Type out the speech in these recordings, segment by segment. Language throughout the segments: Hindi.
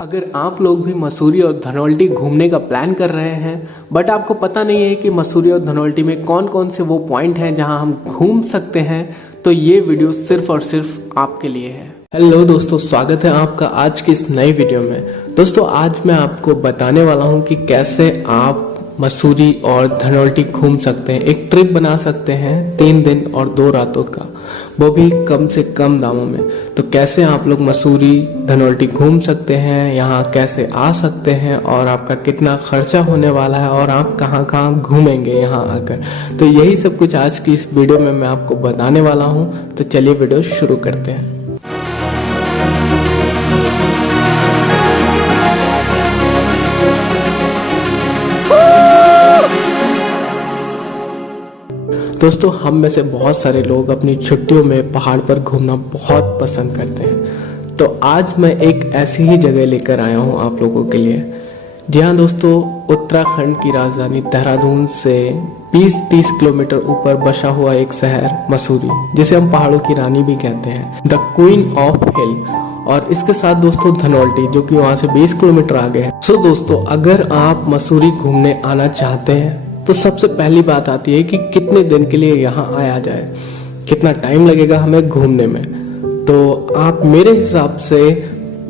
अगर आप लोग भी मसूरी और धनौल्टी घूमने का प्लान कर रहे हैं बट आपको पता नहीं है कि मसूरी और धनौल्टी में कौन कौन से वो पॉइंट हैं जहां हम घूम सकते हैं, तो ये वीडियो सिर्फ और सिर्फ आपके लिए है। हेलो दोस्तों, स्वागत है आपका आज की इस नई वीडियो में। दोस्तों आज मैं आपको बताने वाला हूं कि कैसे आप मसूरी और धनौल्टी घूम सकते हैं। एक ट्रिप बना सकते हैं 3 दिन और 2 रातों का, वो भी कम से कम दामों में। तो कैसे आप लोग मसूरी धनौल्टी घूम सकते हैं, यहाँ कैसे आ सकते हैं और आपका कितना खर्चा होने वाला है और आप कहाँ कहाँ घूमेंगे यहाँ आकर, तो यही सब कुछ आज की इस वीडियो में मैं आपको बताने वाला हूँ। तो चलिए वीडियो शुरू करते हैं। दोस्तों हम में से बहुत सारे लोग अपनी छुट्टियों में पहाड़ पर घूमना बहुत पसंद करते हैं, तो आज मैं एक ऐसी ही जगह लेकर आया हूं आप लोगों के लिए। जी हाँ दोस्तों, उत्तराखंड की राजधानी देहरादून से 20-30 किलोमीटर ऊपर बसा हुआ एक शहर मसूरी, जिसे हम पहाड़ों की रानी भी कहते हैं, द क्वीन ऑफ हिल। और इसके साथ दोस्तों धनौल्टी, जो कि वहां से 20 किलोमीटर आगे है। सो दोस्तों अगर आप मसूरी घूमने आना चाहते हैं तो सबसे पहली बात आती है कि कितने दिन के लिए यहाँ आया जाए, कितना टाइम लगेगा हमें घूमने में। तो आप मेरे हिसाब से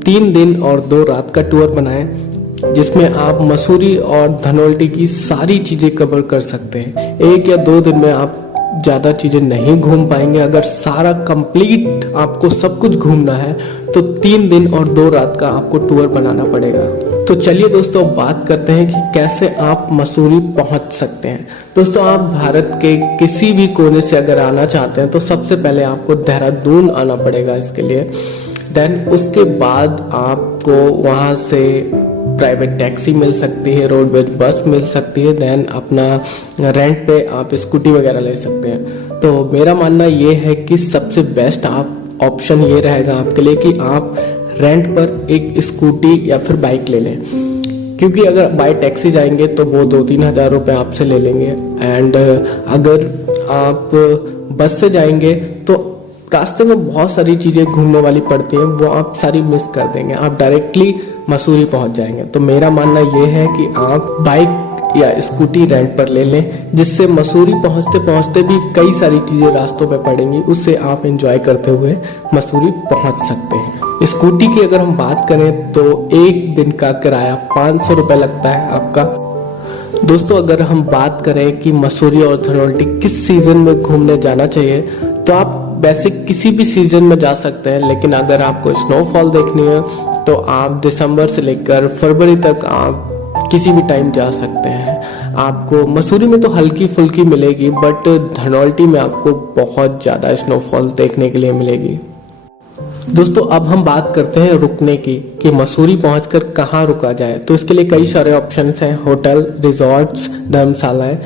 3 दिन और 2 रात का टूर बनाएं, जिसमें आप मसूरी और धनौल्टी की सारी चीजें कवर कर सकते हैं। 1 या 2 दिन में आप ज्यादा चीजें नहीं घूम पाएंगे। अगर सारा कंप्लीट आपको सब कुछ घूमना है तो 3 दिन और 2 रात का आपको टूर बनाना पड़ेगा। तो चलिए दोस्तों बात करते हैं कि कैसे आप मसूरी पहुंच सकते हैं। दोस्तों आप भारत के किसी भी कोने से अगर आना चाहते हैं तो सबसे पहले आपको देहरादून आना पड़ेगा इसके लिए। देन उसके बाद आपको वहां से प्राइवेट टैक्सी मिल सकती है, रोडवेज बस मिल सकती है, देन अपना रेंट पे आप स्कूटी वगैरह ले सकते हैं। तो मेरा मानना ये है कि सबसे बेस्ट आप ऑप्शन ये रहेगा आपके लिए कि आप रेंट पर एक स्कूटी या फिर बाइक ले लें, क्योंकि अगर बाय टैक्सी जाएंगे तो वो 2-3 हज़ार रुपये आपसे ले लेंगे। एंड अगर आप बस से जाएंगे तो रास्ते में बहुत सारी चीज़ें घूमने वाली पड़ती हैं, वो आप सारी मिस कर देंगे, आप डायरेक्टली मसूरी पहुंच जाएंगे। तो मेरा मानना ये है कि आप बाइक या स्कूटी रेंट पर ले लें, जिससे मसूरी पहुंचते पहुंचते भी कई सारी चीज़ें रास्तों में पड़ेंगी, उससे आप एंजॉय करते हुए मसूरी पहुंच सकते हैं। स्कूटी की अगर हम बात करें तो 1 दिन का किराया 500 रुपये लगता है आपका। दोस्तों अगर हम बात करें कि मसूरी और धनौल्टी किस सीजन में घूमने जाना चाहिए, तो आप वैसे किसी भी सीजन में जा सकते हैं, लेकिन अगर आपको स्नोफॉल देखनी है तो आप दिसंबर से लेकर फरवरी तक आप किसी भी टाइम जा सकते हैं। आपको मसूरी में तो हल्की फुल्की मिलेगी, बट धनौल्टी में आपको बहुत ज़्यादा स्नोफॉल देखने के लिए मिलेगी। दोस्तों अब हम बात करते हैं रुकने की, कि मसूरी पहुंचकर कहाँ रुका जाए। तो इसके लिए कई सारे ऑप्शंस हैं, होटल, रिजॉर्ट्स, धर्मशालाएं।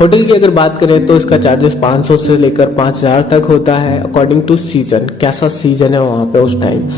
होटल की अगर बात करें तो इसका चार्जेस 500 से लेकर 5000 तक होता है, अकॉर्डिंग टू सीजन, कैसा सीजन है वहाँ पे उस टाइम।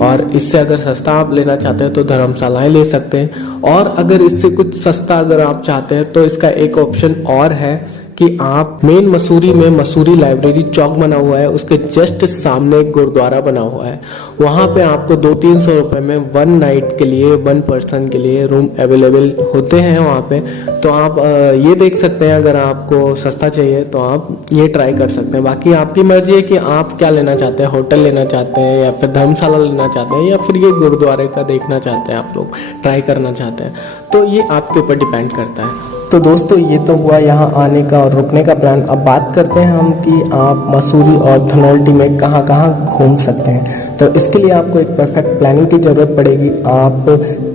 और इससे अगर सस्ता आप लेना चाहते हैं तो धर्मशालाएं ले सकते हैं। और अगर इससे कुछ सस्ता अगर आप चाहते हैं तो इसका एक ऑप्शन और है कि आप मेन मसूरी में मसूरी लाइब्रेरी चौक बना हुआ है, उसके जस्ट सामने एक गुरुद्वारा बना हुआ है, वहां पे आपको 200-300 रुपए में 1 नाइट के लिए 1 पर्सन के लिए रूम अवेलेबल होते हैं वहां पे। तो आप ये देख सकते हैं, अगर आपको सस्ता चाहिए तो आप ये ट्राई कर सकते हैं। बाकी आपकी मर्जी है कि आप क्या लेना चाहते हैं, होटल लेना चाहते हैं या फिर धर्मशाला लेना चाहते हैं या फिर ये गुरुद्वारे का देखना चाहते हैं, आप लोग ट्राई करना चाहते हैं, तो ये आपके ऊपर डिपेंड करता है। तो दोस्तों ये तो हुआ यहाँ आने का और रुकने का प्लान। अब बात करते हैं हम कि आप मसूरी और धनौल्टी में कहाँ कहाँ घूम सकते हैं। तो इसके लिए आपको एक परफेक्ट प्लानिंग की ज़रूरत पड़ेगी। आप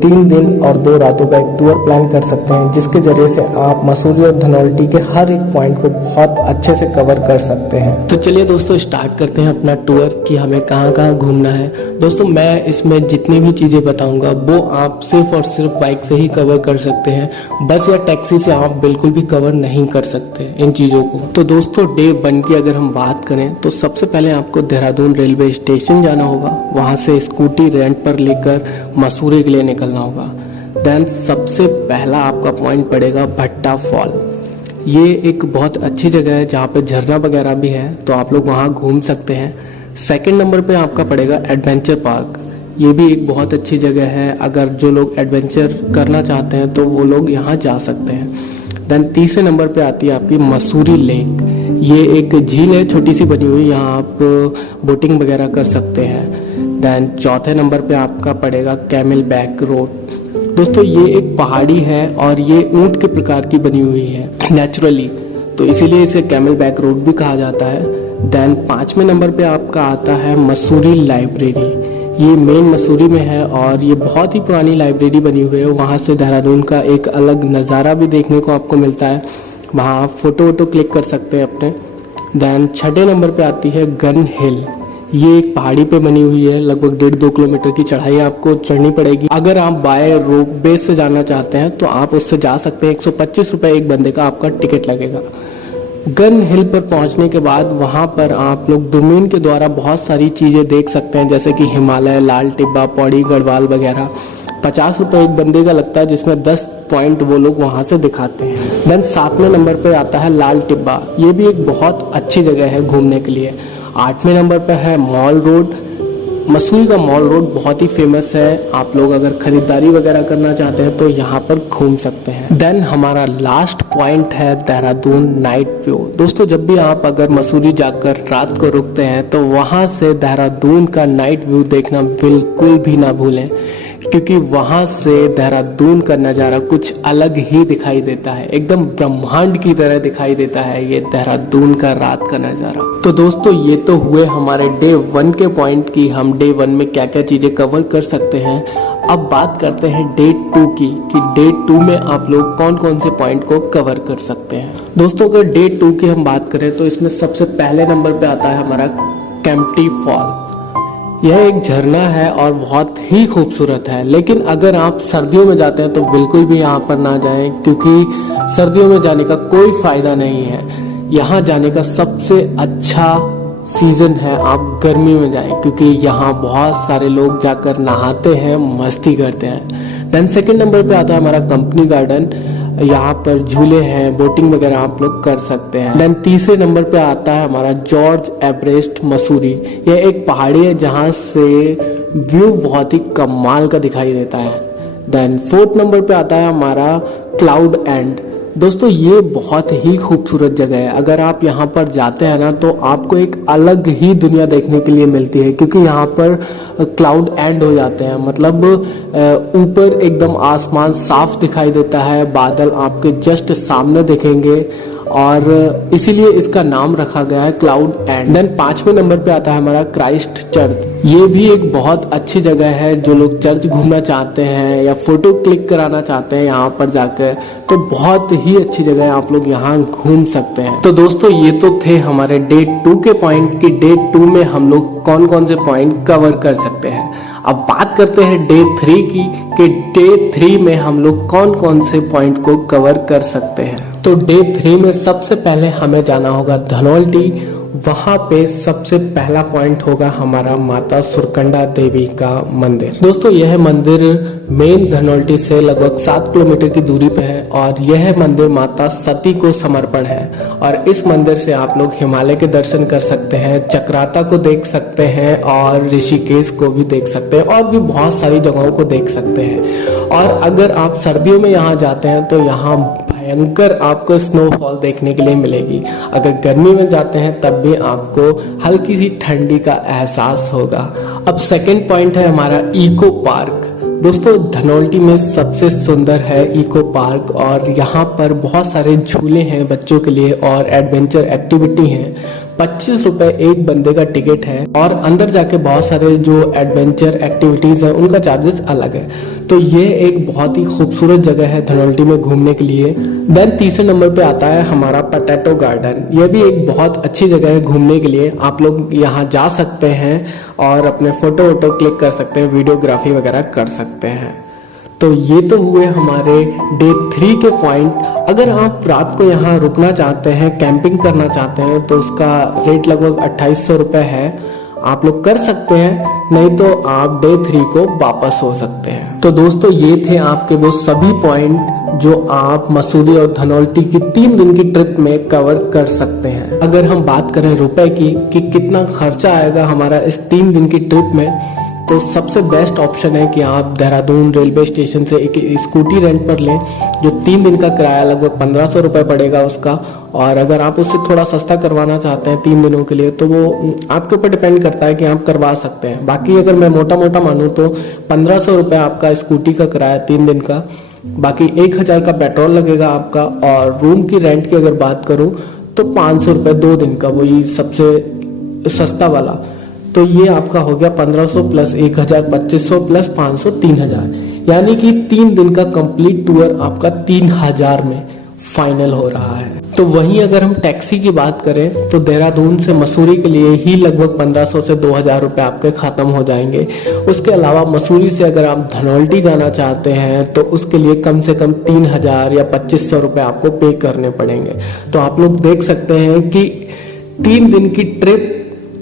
3 दिन और 2 रातों का एक टूर प्लान कर सकते हैं, जिसके ज़रिए से आप मसूरी और धनौल्टी के हर एक पॉइंट को बहुत अच्छे से कवर कर सकते हैं। तो चलिए दोस्तों स्टार्ट करते हैं अपना टूर कि हमें कहाँ कहाँ घूमना है। दोस्तों मैं इसमें जितनी भी चीज़ें बताऊँगा वो आप सिर्फ और सिर्फ बाइक से ही कवर कर सकते हैं, बस या टैक्सी से आप बिल्कुल भी कवर नहीं कर सकते इन चीज़ों को। तो दोस्तों डे 1 की अगर हम बात करें तो सबसे पहले आपको देहरादून रेलवे स्टेशन जाना होगा, वहां से स्कूटी रेंट पर लेकर मसूरी के लिए निकलना होगा। देन सबसे पहला आपका पॉइंट पड़ेगा भट्टा फॉल। ये एक बहुत अच्छी जगह है जहाँ पे झरना वगैरह भी है, तो आप लोग वहाँ घूम सकते हैं। सेकंड नंबर पे आपका पड़ेगा एडवेंचर पार्क। ये भी एक बहुत अच्छी जगह है। अगर जो लोग एडवेंचर करना चाहते हैं तो वो लोग यहाँ जा सकते हैं। देन तीसरे नंबर पे आती है आपकी मसूरी लेक। ये एक झील है छोटी सी बनी हुई, यहाँ आप बोटिंग वगैरह कर सकते हैं। देन चौथे नंबर पे आपका पड़ेगा कैमल बैक रोड। दोस्तों ये एक पहाड़ी है और ये ऊंट के प्रकार की बनी हुई है नेचुरली, तो इसीलिए इसे कैमल बैक रोड भी कहा जाता है। देन पाँचवें नंबर पे आपका आता है मसूरी लाइब्रेरी। ये मेन मसूरी में है और ये बहुत ही पुरानी लाइब्रेरी बनी हुई है। वहाँ से देहरादून का एक अलग नज़ारा भी देखने को आपको मिलता है। वहाँ आप फोटो वोटो क्लिक कर सकते हैं अपने। देन छठे नंबर पे आती है गन हिल। ये एक पहाड़ी पे बनी हुई है, लगभग 1.5-2 किलोमीटर की चढ़ाई आपको चढ़नी पड़ेगी। अगर आप बाय रोपवे से जाना चाहते हैं तो आप उससे जा सकते हैं। 125 रुपये एक बंदे का आपका टिकट लगेगा। गन हिल पर पहुंचने के बाद वहां पर आप लोग दूरबीन के द्वारा बहुत सारी चीज़ें देख सकते हैं, जैसे कि हिमालय, लाल टिब्बा, पौड़ी, गढ़वाल वगैरह। 50 रुपये एक बंदे का लगता है, जिसमें 10 पॉइंट वो लोग वहां से दिखाते हैं। देन 7वें नंबर पर आता है लाल टिब्बा। ये भी एक बहुत अच्छी जगह है घूमने के लिए। 8वें नंबर पर है मॉल रोड। मसूरी का मॉल रोड बहुत ही फेमस है। आप लोग अगर खरीदारी वगैरह करना चाहते हैं तो यहाँ पर घूम सकते हैं। देन हमारा लास्ट पॉइंट है देहरादून नाइट व्यू। दोस्तों जब भी आप अगर मसूरी जाकर रात को रुकते हैं तो वहाँ से देहरादून का नाइट व्यू देखना बिल्कुल भी ना भूलें, क्योंकि वहां से देहरादून का नज़ारा कुछ अलग ही दिखाई देता है। एकदम ब्रह्मांड की तरह दिखाई देता है ये देहरादून का रात का नज़ारा। तो दोस्तों ये तो हुए हमारे डे 1 के पॉइंट की हम डे 1 में क्या क्या चीज़ें कवर कर सकते हैं। अब बात करते हैं डे 2 की, कि डे 2 में आप लोग कौन कौन से पॉइंट को कवर कर सकते हैं। दोस्तों अगर डे 2 की हम बात करें तो इसमें सबसे पहले नंबर पे आता है हमारा केम्प्टी फॉल। यह एक झरना है और बहुत ही खूबसूरत है, लेकिन अगर आप सर्दियों में जाते हैं तो बिल्कुल भी यहाँ पर ना जाएं, क्योंकि सर्दियों में जाने का कोई फायदा नहीं है। यहाँ जाने का सबसे अच्छा सीजन है आप गर्मी में जाएं, क्योंकि यहाँ बहुत सारे लोग जाकर नहाते हैं, मस्ती करते हैं। देन सेकंड नंबर पे आता है हमारा कंपनी गार्डन। यहाँ पर झूले हैं, बोटिंग वगैरह आप लोग कर सकते हैं। देन तीसरे नंबर पे आता है हमारा जॉर्ज एवरेस्ट मसूरी। यह एक पहाड़ी है जहाँ से व्यू बहुत ही कमाल का दिखाई देता है। देन फोर्थ नंबर पे आता है हमारा क्लाउड एंड। दोस्तों ये बहुत ही खूबसूरत जगह है। अगर आप यहाँ पर जाते हैं ना तो आपको एक अलग ही दुनिया देखने के लिए मिलती है, क्योंकि यहाँ पर क्लाउड एंड हो जाते हैं, मतलब ऊपर एकदम आसमान साफ दिखाई देता है, बादल आपके जस्ट सामने दिखेंगे और इसीलिए इसका नाम रखा गया है क्लाउड एंड। देन 5वें नंबर पे आता है हमारा क्राइस्ट चर्च। ये भी एक बहुत अच्छी जगह है। जो लोग चर्च घूमना चाहते हैं या फोटो क्लिक कराना चाहते हैं यहाँ पर जाकर, तो बहुत ही अच्छी जगह है, आप लोग यहाँ घूम सकते हैं। तो दोस्तों ये तो थे हमारे डे 2 के पॉइंट की डे 2 में हम लोग कौन कौन से पॉइंट कवर कर सकते हैं। अब बात करते हैं डे 3 की, कि डे 3 में हम लोग कौन कौन से पॉइंट को कवर कर सकते हैं। तो डे 3 में सबसे पहले हमें जाना होगा धनौल्टी। वहां पे सबसे पहला पॉइंट होगा हमारा माता सुरकंडा देवी का मंदिर। दोस्तों यह मंदिर मेन धनौल्टी से लगभग 7 किलोमीटर की दूरी पे है और यह मंदिर माता सती को समर्पण है। और इस मंदिर से आप लोग हिमालय के दर्शन कर सकते हैं, चक्राता को देख सकते हैं और ऋषिकेश को भी देख सकते हैं और भी बहुत सारी जगहों को देख सकते हैं। और अगर आप सर्दियों में यहाँ जाते हैं तो यहाँ भयंकर आपको स्नोफॉल देखने के लिए मिलेगी। अगर गर्मी में जाते हैं तब भी आपको हल्की सी ठंडी का एहसास होगा। अब सेकंड पॉइंट है हमारा इको पार्क। दोस्तों धनौल्टी में सबसे सुंदर है इको पार्क और यहाँ पर बहुत सारे झूले हैं बच्चों के लिए और एडवेंचर एक्टिविटी हैं। 25 रुपए एक बंदे का टिकट है और अंदर जाके बहुत सारे जो एडवेंचर एक्टिविटीज हैं उनका चार्जेस अलग है। तो ये एक बहुत ही खूबसूरत जगह है धनौल्टी में घूमने के लिए। देन तीसरे नंबर पे आता है हमारा पोटैटो गार्डन। यह भी एक बहुत अच्छी जगह है घूमने के लिए। आप लोग यहाँ जा सकते हैं और अपने फोटो वोटो क्लिक कर सकते हैं, वीडियोग्राफी वगैरह कर सकते हैं। तो ये तो हुए हमारे डे 3 के पॉइंट। अगर आप रात को यहाँ रुकना चाहते हैं, कैंपिंग करना चाहते हैं, तो उसका रेट लगभग 2800 रुपये है। आप लोग कर सकते हैं, नहीं तो आप डे 3 को वापस हो सकते हैं। तो दोस्तों ये थे आपके वो सभी पॉइंट जो आप मसूरी और धनौल्टी की 3 दिन की ट्रिप में कवर कर सकते हैं। अगर हम बात करें रुपए की कि कितना खर्चा आएगा हमारा इस 3 दिन की ट्रिप में, तो सबसे बेस्ट ऑप्शन है कि आप देहरादून रेलवे स्टेशन से एक स्कूटी रेंट पर लें, जो 3 दिन का किराया लगभग 1500 रुपये पड़ेगा उसका। और अगर आप उससे थोड़ा सस्ता करवाना चाहते हैं 3 दिनों के लिए तो वो आपके ऊपर डिपेंड करता है कि आप करवा सकते हैं। बाकी अगर मैं मोटा मोटा मानूँ तो 1500 रुपये आपका स्कूटी का किराया 3 दिन का, बाकी 1000 का पेट्रोल लगेगा आपका। और रूम की रेंट की अगर बात करूँ तो 500 रुपये 2 दिन का, वही सबसे सस्ता वाला। तो ये आपका हो गया 1500 प्लस 1000 2500 प्लस 500 3000, यानी कि 3 दिन का कंप्लीट टूर आपका 3000 में फाइनल हो रहा है। तो वहीं अगर हम टैक्सी की बात करें तो देहरादून से मसूरी के लिए ही लगभग 1500 से 2000 रुपये आपके खत्म हो जाएंगे। उसके अलावा मसूरी से अगर आप धनौल्टी जाना चाहते हैं तो उसके लिए कम से कम 3000 या 2500 रुपये आपको पे करने पड़ेंगे। तो आप लोग देख सकते हैं कि 3 दिन की ट्रिप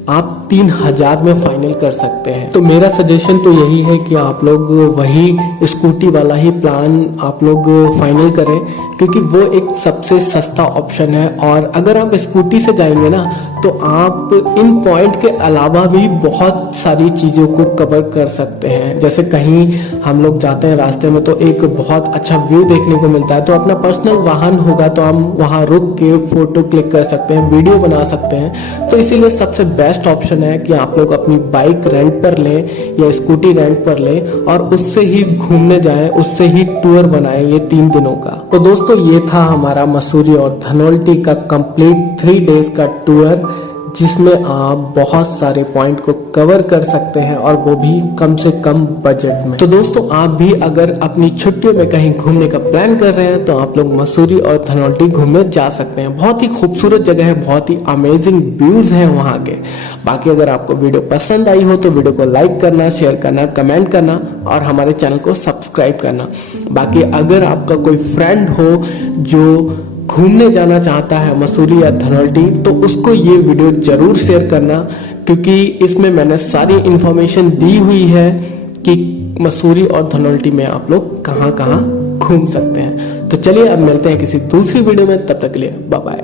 आप 3000 में फाइनल कर सकते हैं। तो मेरा सजेशन तो यही है कि आप लोग वही स्कूटी वाला ही प्लान आप लोग फाइनल करें, क्योंकि वो एक सबसे सस्ता ऑप्शन है। और अगर आप स्कूटी से जाएंगे ना तो आप इन पॉइंट के अलावा भी बहुत सारी चीज़ों को कवर कर सकते हैं। जैसे कहीं हम लोग जाते हैं रास्ते में तो एक बहुत अच्छा व्यू देखने को मिलता है, तो अपना पर्सनल वाहन होगा तो हम वहाँ रुक के फोटो क्लिक कर सकते हैं, वीडियो बना सकते हैं। तो इसीलिए सबसे बेस्ट ऑप्शन है कि आप लोग अपनी बाइक रेंट पर लें या स्कूटी रेंट पर लें और उससे ही घूमने जाएं, उससे ही टूर बनाएं ये 3 दिनों का। तो दोस्तों ये था हमारा मसूरी और धनौल्टी का कंप्लीट 3 डेज का टूर, जिसमें आप बहुत सारे पॉइंट को कवर कर सकते हैं और वो भी कम से कम बजट में। तो दोस्तों आप भी अगर अपनी छुट्टियों में कहीं घूमने का प्लान कर रहे हैं तो आप लोग मसूरी और धनौल्टी घूमने जा सकते हैं। बहुत ही खूबसूरत जगह है, बहुत ही अमेजिंग व्यूज हैं वहाँ के। बाकी अगर आपको वीडियो पसंद आई हो तो वीडियो को लाइक करना, शेयर करना, कमेंट करना और हमारे चैनल को सब्सक्राइब करना। बाकी अगर आपका कोई फ्रेंड हो जो घूमने जाना चाहता है मसूरी या धनौल्टी तो उसको ये वीडियो जरूर शेयर करना, क्योंकि इसमें मैंने सारी इंफॉर्मेशन दी हुई है कि मसूरी और धनौल्टी में आप लोग कहाँ कहाँ घूम सकते हैं। तो चलिए अब मिलते हैं किसी दूसरी वीडियो में, तब तक के लिए बाय बाय।